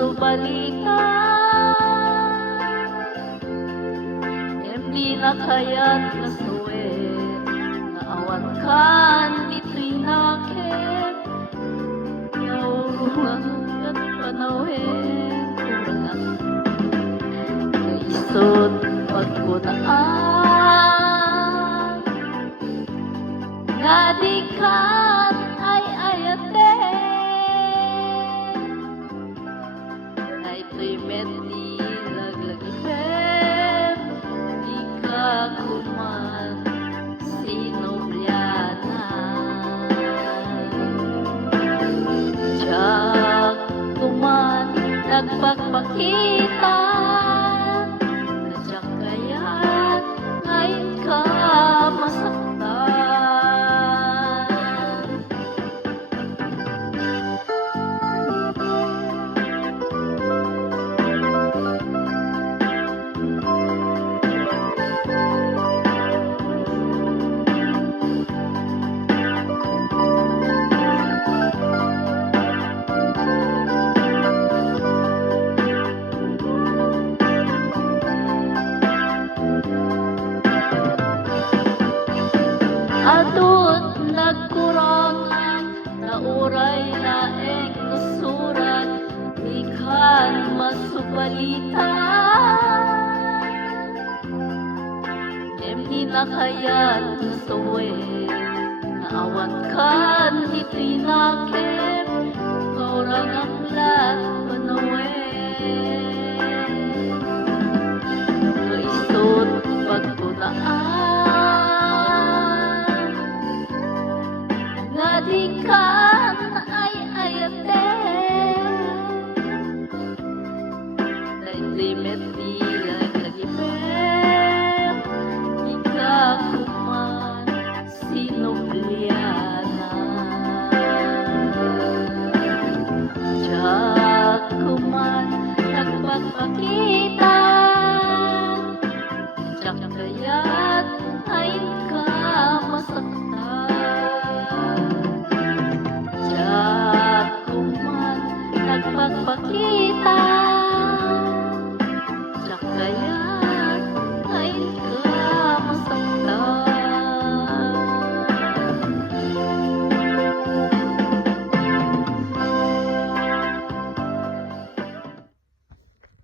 masubalikan. Di na kaya't nasuwet, naawan kan dito'y nakit. Naurungan at panawin, kurangan kaisod pagkunaan. Nadikan ay ayate, na ito'y medli laglagipem. Di ka kuman sinobliana, tiyak kuman nagpagpakita. Nadyak kaya't ngayon ka masaktan. Adut nagkurangan, nauray laeng nasurat, di kan masubalitan. Di na kaya't nasuwet, naawan kan dito'y nakit. Kaurang ang lat panawin.